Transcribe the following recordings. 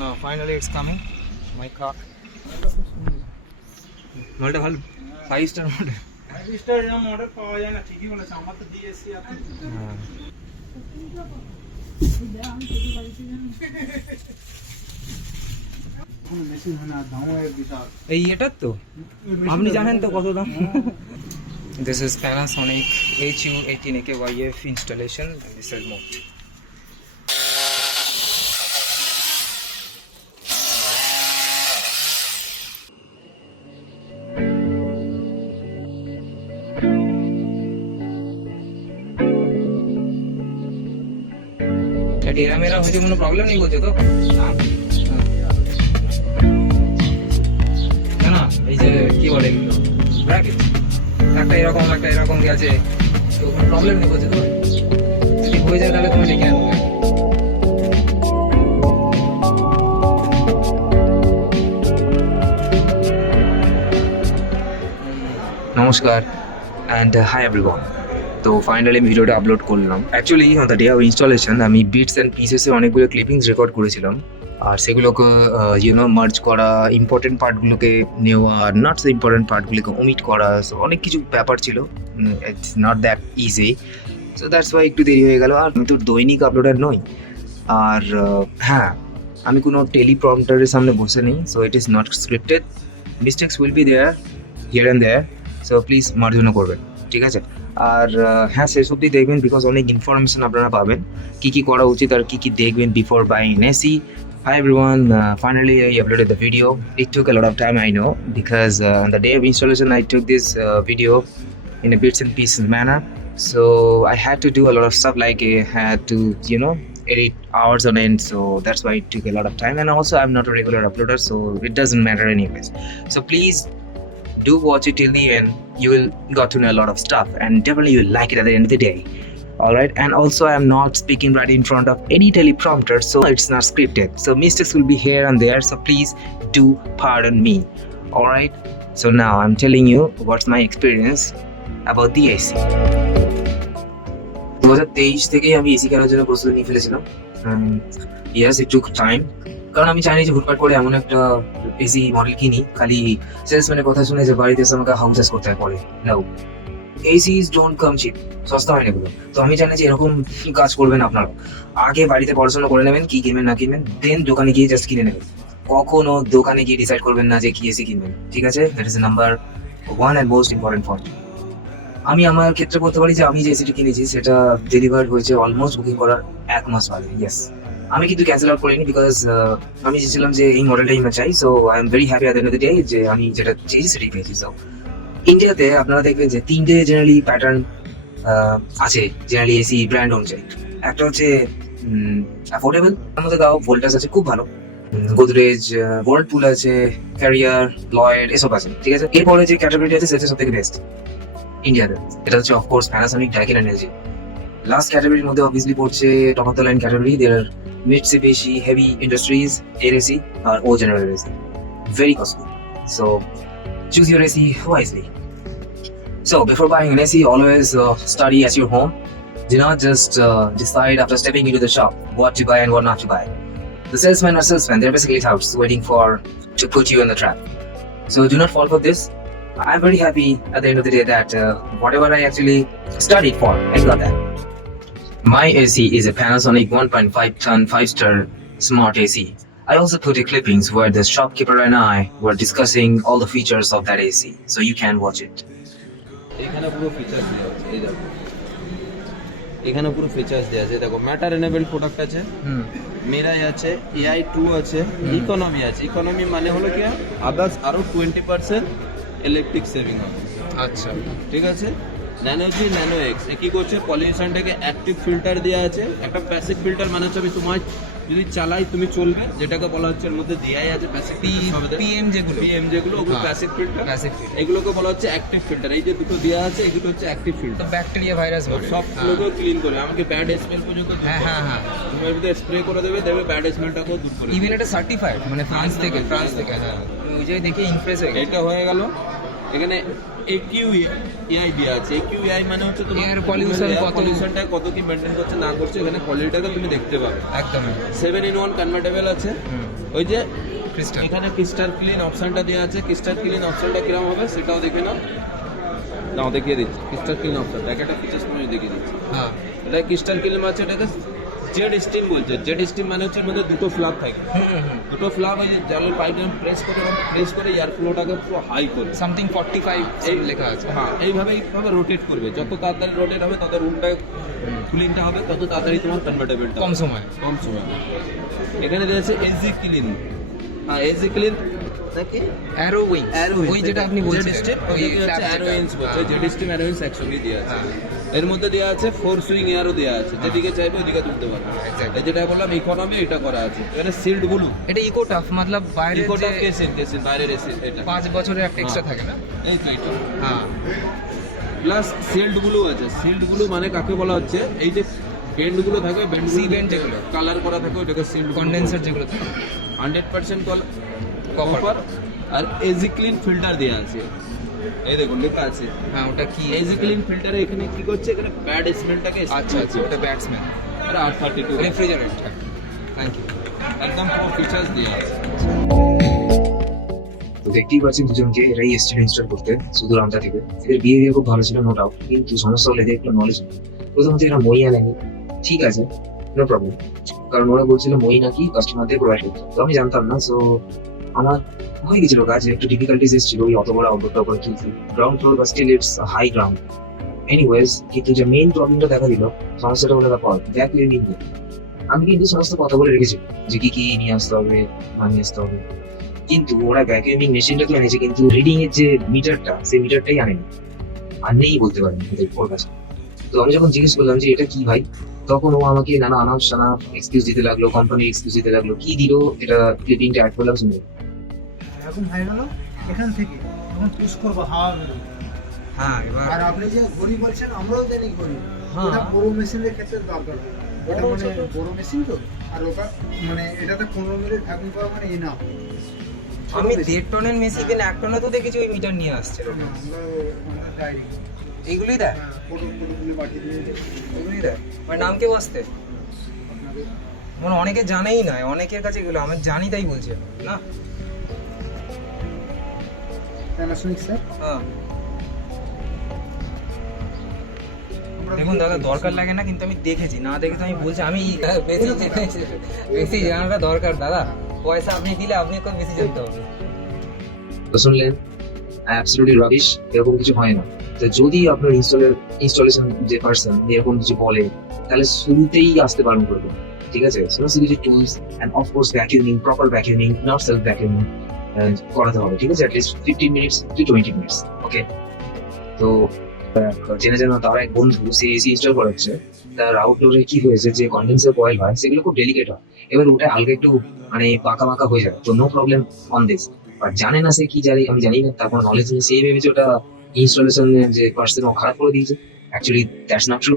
now finally it's coming. My car. মডেলটা ভালো 5 star model. 5 star এরকম মডেল পাওয়া যায় না, ঠিকই বলেছ, আমার তো ডিএসসি আছে। হ্যাঁ মেশিন হয় না, দামও এক বিশাল। এই এটা তো আপনি জানেন তো কত দাম? This is Panasonic HU18AKYF installation. This is remote. টেরা মেরা হয়েছে কোনো প্রবলেম নেই বলছে তো? না না এই যে কি বলে ব্র্যাকেট একটা এরকম গেছে, তো কোনো প্রবলেম নেই বলছে তো? যদি হয়ে যায় তাহলে তুমি ডেকে আনবে। নমস্কার অ্যান্ড হাই এভরিওয়ান। তো ফাইনালি আমি ভিডিওটা আপলোড করলাম। Actually on the day of installation আমি বিটস অ্যান্ড পিসেসে অনেকগুলো ক্লিপিংস রেকর্ড করেছিলাম, আর সেগুলোকে মার্জ করা, ইম্পর্টেন্ট পার্টগুলোকে নেওয়া, আর নট সো ইম্পর্টেন্ট পার্টগুলোকে ওমিট করা, সো অনেক কিছু ব্যাপার ছিল। It's not that easy, so that's why একটু দেরি হয়ে গেল। আর আমি তো দৈনিক আপলোডার নই, আর হ্যাঁ আমি কোনো টেলিপ্রম্পটারের সামনে বসে নেই, so it is not scripted. Mistakes will be there here and there, so please মার্জনা করবেন, ঠিক আছে? আর হ্যাঁ শেষ অবধি দেখবেন, বিকজ অনেক ইনফরমেশন আপনারা পাবেন কী কী করা উচিত আর কী কী দেখবেন before buying an AC. Hi everyone, finally I uploaded the video. It took a lot of time, I know, because on the day of installation I took this video in a bits and pieces manner, so I had to do a lot of stuff, like I had to edit hours on end, so that's why it took a lot of time. And also I'm not a regular uploader, so it doesn't matter anyways. So please do watch it till the end. You will got to know a lot of stuff, and definitely you'll like it at the end of the day. All right, and also I'm not speaking right in front of any teleprompter, so it's not scripted, so mistakes will be here and there, so please do pardon me. All right, so now I'm telling you what's my experience about the AC. 2023 থেকেই আমি AC কেনার জন্য প্রস্তুতি নিয়ে ফেলেছিলাম। Yes, it took time, কারণ আমি চাইনি যে হুটপাট করে এমন একটা এসি মডেল কিনি খালি সেলসম্যানের কথা শুনে যে বাড়িতে এসে আমাকে হাউস করতে হয় পরে। নাও, এসিস ডোন্ট কাম চিপ, সস্তা হয় না এগুলো। তো আমি জানি যে এরকম কাজ করবেন আপনারা, আগে বাড়িতে পড়াশোনা করে নেবেন কি কিনবেন না কিনবেন, দেন দোকানে গিয়ে জাস্ট কিনে নেবেন। কখনো দোকানে গিয়ে ডিসাইড করবেন না যে কি এসি কিনবেন, ঠিক আছে? That is number 1 and most important point. আমি আমার ক্ষেত্রে বলতে পারি যে আমি যে এসিটি কিনেছি সেটা ডেলিভার হয়েছে অলমোস্ট বুকিং করার 1 মাস বাদে। ইয়েস, আমি কিন্তু ক্যান্সেল আউট করিনি, বিকজ আমি চেয়েছিলাম যে এই মডেলটাই আমি চাই। So I am very happy at the end of the day যে আমি যেটা চেয়েছি সেটাই পেয়েছি। সো ইন্ডিয়াতে আপনারা দেখবেন যে 3টে জেনারেলি প্যাটার্ন আছে জেনারেলি এসি ব্র্যান্ড অনুযায়ী। একটা হচ্ছে অ্যাফোর্ডেবল, তার মধ্যে তাও ভোল্টাস আছে খুব ভালো, গোদরেজ, ওয়ার্লপুল আছে, ক্যারিয়ার, লয়েড, এসব আছে, ঠিক আছে? এরপরে যে ক্যাটাগরিটি আছে সেটা সব থেকে বেস্ট ইন্ডিয়াতে, এটা হচ্ছে of course Panasonic, Daikin and LG. Last ক্যাটাগরির মধ্যে অবভিয়াসলি পড়ছে top of the line category, there Mitsubishi Heavy Industries Air AC or O General AC. Very costly. So choose your AC wisely. So before buying an AC, always study at your home. Do not just decide after stepping into the shop what to buy and what not to buy. The salesmen are salesmen. They're basically touts waiting to put you in the trap. So do not fall for this. I'm very happy at the end of the day that whatever I actually studied for, I got that. My AC is a Panasonic 1.5 ton 5-star smart AC. I also put a clippings where the shopkeeper and I were discussing all the features of that AC, so you can watch it. এখানে পুরো features দেওয়া আছে, এই দেখো এখানে পুরো features দেওয়া আছে। দেখো ম্যাটার এনেবল প্রোডাক্ট আছে, মিরাই আছে, AI 2 আছে, ইকোনমি আছে। ইকোনমি মানে হলো কি আদার্স আরো 20% ইলেকট্রিক সেভিং হবে। আচ্ছা, ঠিক আছে। ন্যানো জি, ন্যানো এক্স কি করছে, পলিউশনটাকে অ্যাক্টিভ ফিল্টার দেওয়া আছে। একটা প্যাসিভ ফিল্টার মানে হচ্ছে আমি তোমার যদি চালাই তুমি চলবে, যেটাকে বলা হচ্ছে এর মধ্যে দেয়াই আছে প্যাসিভ পিএম যেগুলো ওগুলো প্যাসিভ ফিল্টার। এগুলোকে বলা হচ্ছে অ্যাক্টিভ ফিল্টার। এই যে দুটো দেওয়া আছে এগুলো হচ্ছে অ্যাক্টিভ ফিল্টার, ব্যাকটেরিয়া ভাইরাস সবগুলোকে ক্লিন করে আমাকে ব্যাড স্মেল পর্যন্ত তুমি এর মধ্যে স্প্রে করে দেবে ব্যাড স্মেলটাকেও দূর করে। ইভেন এটা সার্টিফাইড, মানে ফ্রান্স থেকে হ্যাঁ, ওই যে দেখে ইমপ্রেস হয়ে গেছে। এটা হয়ে গেল। এখানে AQAI দেওয়া আছে। AQAI মানে হচ্ছে তোমার Air pollution কত- পলিউশনটা কত কি মেনটেন করছে না করছে, এখানে কোয়ালিটিটাকে তুমি দেখতে পাবে। একদম 7-in-1 কনভার্টেবল আছে। ওই যে ক্রিস্টাল এখানে ক্রিস্টাল ক্লিন অপশনটা দেওয়া আছে। ক্রিস্টাল ক্লিন অপশনটা কিরকম হবে সেটাও দেখে নাও। নাও দেখিয়ে দিচ্ছি ক্রিস্টাল ক্লিন অপশন, একটা ফিচার্স তুমি দেখিয়ে দিচ্ছি। হ্যাঁ এটা ক্রিস্টাল ক্লিন আছে, এটাকে জেড স্টিম বলছে। জেড স্টিম মানে হচ্ছে এর মধ্যে দুটো ফ্ল্যাপ থাকে। দুটো ফ্ল্যাপ ওই যে জলের পাইপ যখন প্রেস করে এয়ার ফ্লোটাকে পুরো হাই করে সামথিং 45 এই লেখা আছে। হ্যাঁ এইভাবে রোটেট করবে। যত তাড়াতাড়ি রোটেট হবে তত রুমটা কুলিংটা হবে, তত তাড়াতাড়ি তোমার কনভার্টেবলটা কম সময় কম সময়। এখানে দিয়েছে এজি ক্লিন। হ্যাঁ এজি ক্লিন নাকি অ্যারো উইং ওই যেটা আপনি বলছেন ওই অ্যারো উইংস বলছে। জেড স্টিম অ্যারো উইংস একসঙ্গে দেওয়া আছে। এর মধ্যে দেওয়া আছে 4 সুইং এয়ারও দেওয়া আছে, যেদিকে চাইবে ওদিকে তুলতে পারবে। Exactly. যেটা বললাম ইকোনমি, এটা করা আছে। এখানে সিল্ড ব্লু, এটা ইকো টাফ মতলব বাইরে ইকোটা যে কেসিন বাইরের এসে এটা 5 বছরের একটা এক্সট্রা থাকে না। এই তো এটা হ্যাঁ প্লাস সিল্ড ব্লু আছে। সিল্ড ব্লু মানে কাকে বলা হচ্ছে, এই যে বেন্ডগুলো থাকে, Sea bend যেগুলো। কালার করা থাকে ওটাকে সিল্ড কন্ডেন্সার যেগুলো থাকে 100% কপার। কপার। আর এজি ক্লিন ফিল্টার দেওয়া আছে, এই দেখুন লেখা আছে। হ্যাঁ ওটা কি এজি ক্লিন ফিল্টারে এখানে কি করছে, এখানে ব্যাড স্মেলটাকে আচ্ছা আচ্ছা ওটা ব্যাটসম্যান আর R32 রেফ্রিজারেন্ট। Thank you. একদম পুরো ফিচার্স দেওয়া আছে। তো দেখতেই পাচ্ছেন দুজনকে এরাই এসেছিল ইনস্টল করতে শুধু রামটা থেকে। এদের বিহেভিয়ার খুব ভালো ছিল নো ডাউট, কিন্তু সমস্যা হলে এদের একটু নলেজ নেই। প্রথমত এরা মই আনেনি, ঠিক আছে নো প্রবলেম, কারণ ওরা বলছিল মই নাকি কাস্টমারদের প্রোভাইড করতে, তো আমি জানতাম না। সো আমার হয়ে গেছিল কাজ, একটু ডিফিকাল্টিস এসেছিল ওই অত বড় আউটডোরটা করে তুলতে। গ্রাউন্ড ফ্লোর বা still it's high ground anyways, কিন্তু যে মেইন প্রবলেমটা দেখা দিল সমস্যাটা হলো ব্যাপার ব্যাক ক্লিনিং। আমি কিন্তু সমস্ত কথা বলে রেখেছি যে কি কি নিয়ে আসতে হবে না নিয়ে আসতে হবে, কিন্তু ওরা ভ্যাকুয়ামিং মেশিনটা তো এনেছে, কিন্তু রিডিং এর যে মিটারটা সেই মিটারটাই আনেনি, আর নেই বলতে পারেন ওর কাছে। তো আমি যখন জিজ্ঞেস করলাম যে এটা কি ভাই, তখন ও আমাকে নানা আনাপ শানাপ এক্সকিউজ দিতে লাগলো, কোম্পানির এক্সকিউজ দিতে লাগলো, কি দিল এটা ক্লিপিংটা অ্যাড করলাম শুনতে। এরকম হয়ে গেল এখান থেকে যখন পুশ করবো হাওয়া বেরোবে। হ্যাঁ এবার আর আপনি যে ঘড়ি বলছেন আমরাও জানি ঘড়ি, হ্যাঁ। ওটা বড় মেশিনের ক্ষেত্রে দরকার হয়। ওটা মানে বড় মেশিন তো, আর ওটা মানে এটাতে 15 মিনিট ভ্যাকুম করা মানে এনাফ। আমি 1.5 টনের মেশিন কিনে 1 টনে তো দেখেছি ওই মিটার নিয়ে আসছে। আমরা ডায়েরি এইগুলোই দেয় ফটো তুলে পাঠিয়ে দিয়ে এগুলোই দেয় মানে নাম কে বসতে আপনাদের মানে অনেকে জানেই না, অনেকের কাছে এগুলো আমি জানি তাই বলছে না। Panasonic sir. হ্যাঁ দেখুন দাদা দরকার লাগে না, কিন্তু আমি দেখেছি, না দেখে তো আমি বলছি আমি বেশি জানাটা দরকার দাদা, পয়সা আপনি দিলে আপনি একটু বেশি জানতে হবে। তো শুনলেন অ্যাবসলিউটলি রাবিশ, এরকম কিছু হয় না। তো যদি আপনার ইনস্টলেশন যে পারসন এরকম কিছু বলে, তাহলে শুরুতেই আসতে বারণ করবে, ঠিক আছে? সমস্ত কিছু tools and of course vacuuming, proper vacuuming, not self vacuuming করাতে হবে, ঠিক আছে? At least 15 minutes to 20 minutes, okay? তো জেনে যেন তার এক বন্ধু সে এসি ইনস্টল করাচ্ছে, তার আউটডোরে কি হয়েছে যে কন্ডেন্সার কয়েল হয় সেগুলো খুব ডেলিকেট হয়, এবার ওটা হালকা একটু মানে পাকা পাকা হয়ে যায়, তো no problem on this. But জানে না সে কি জানে, আমি জানি না, তারপর নলেজ নেই, সেই ভেবেছে ওটা ইনস্টলেশন যে পার্সন ও খারাপ করে দিয়েছে। Actually that's not true.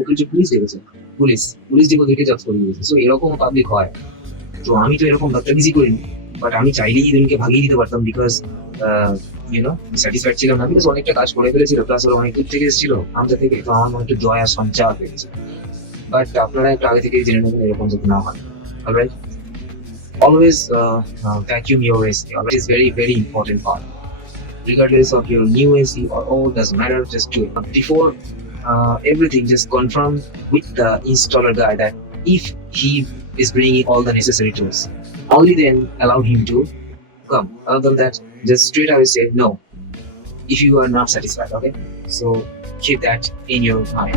Okay যে পুলিশ ডেকেছে, পুলিশ দিয়ে ওদেরকে জজ করে দিয়েছে। সো এরকম পাবলিক হয়। তো আমি তো এরকম বদতমিজি করিনি, বাট আমি চাইলেই এদেরকে ভাগিয়ে দিতে পারতাম, বিকজ ইউনো স্যাটিসফাইড ছিলাম না, বিকজ অনেকটা কাজ করে ফেলেছিল, প্লাস ওরা অনেক দূর থেকে এসেছিল আমতা থেকে, তো আমার মনে একটু দয়া সঞ্চার পেয়েছে। বাট আপনারা একটু আগে থেকে জেনে নেবেন এরকম যাতে না হয়। Alright, always vacuum your AC. It is very, very important part. Regardless of your new AC or old, doesn't matter, just do it. Before everything, just confirm with the installer guy that if he is bringing all the necessary tools, only then allow him to come. Other than that, just straight away say no if you are not satisfied, okay? So keep that in your mind.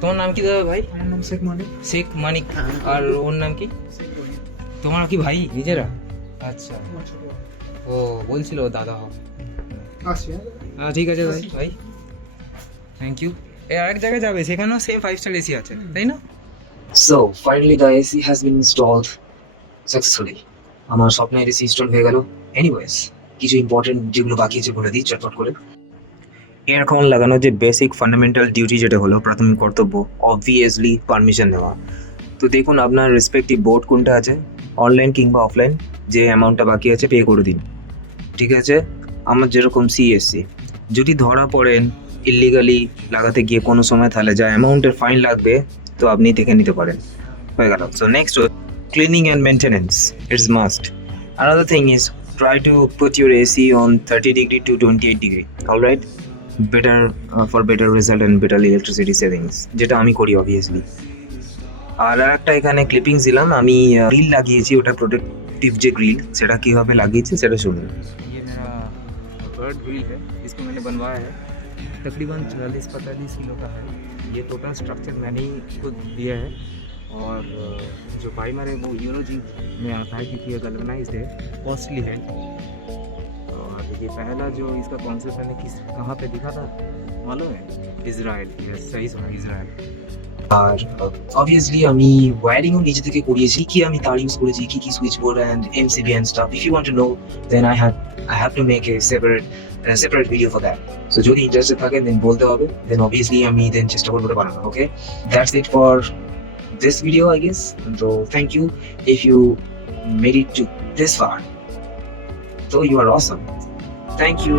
তোমার নাম কি দাদা ভাই? আমার নাম শেখ মানিক। শেখ মানিক। আর ওর নাম কি? তোমার কি ভাই নিজেরা? আচ্ছা, আমার ছোট ভাই। ও বলছিল দাদা হবে। আসছি, হ্যাঁ ঠিক আছে ভাই, ভাই থ্যাংক ইউ। এ আরেক জায়গায় যাবে, সেখানেও সেম 5 স্টার এসি আছে, তাই না? So finally the AC has been installed successfully. আমার স্বপ্নের এসি ইনস্টল হয়ে গেল। এনিওয়েজ, কিছু ইম্পর্টেন্ট যেগুলো বাকি আছে বলে দিই চটপট করে। এয়ারকন লাগানোর যে বেসিক ফান্ডামেন্টাল ডিউটি যেটা হলো প্রাথমিক কর্তব্য, অবভিয়াসলি পারমিশন নেওয়া। তো দেখুন আপনার রেসপেক্টিভ বোর্ড কোনটা আছে, অনলাইন কিংবা অফলাইন, যে অ্যামাউন্টটা বাকি আছে পে করে দিন, ঠিক আছে? আমার যেরকম সিএসসি, যদি ধরা পড়েন ইলিগালি লাগাতে গিয়ে কোনো সময়, তাহলে যা অ্যামাউন্টের ফাইন লাগবে তো আপনি দেখে নিতে পারেন। হয়ে গেল। So next, cleaning and maintenance, it's must. Another thing is, try to put your AC on 30 degree to 28 degree, all right? Better for better result and better electricity savings, যেটা আমি করি obviously। আর একটা এখানে ক্লিপিংস দিলাম, আমি grill লাগিয়েছি, ওটা protective যে গ্রিল, সেটা কীভাবে লাগিয়েছি সেটা শুনুন। ये मेरा बर्ड ग्रिल है, इसको मैंने बनवाया है, तकरीबन 44-45 किलो का है। ये टोटल स्ट्रक्चर मैंने ही खुद दिया है, और जो प्राइमर है वो यूरोजी में आता है, क्योंकि ये गैल्वेनाइज्ड है, कॉस्टली है। और ये पहला जो इसका कॉन्सेप्ट मैंने कहाँ पे दिखा था मालूम है? इजराइल। यस, सही सुना, इजराइल। আর অবভিয়াসলি আমি ওয়্যারিংও নিজে থেকে করিয়েছি, কি আমি তার ইউজ করেছি, কি কি switch board and MCB and stuff. If you want to know, then I have to make a separate video for that. So যদি ইন্টারেস্টেড থাকে দেন বলতে হবে, দেন অবভিয়াসলি আমি দেন চেষ্টা করবো ওটা বানানো। Okay, that's it for this video, I guess. So thank you if you made it to this far. So you are awesome. Thank you.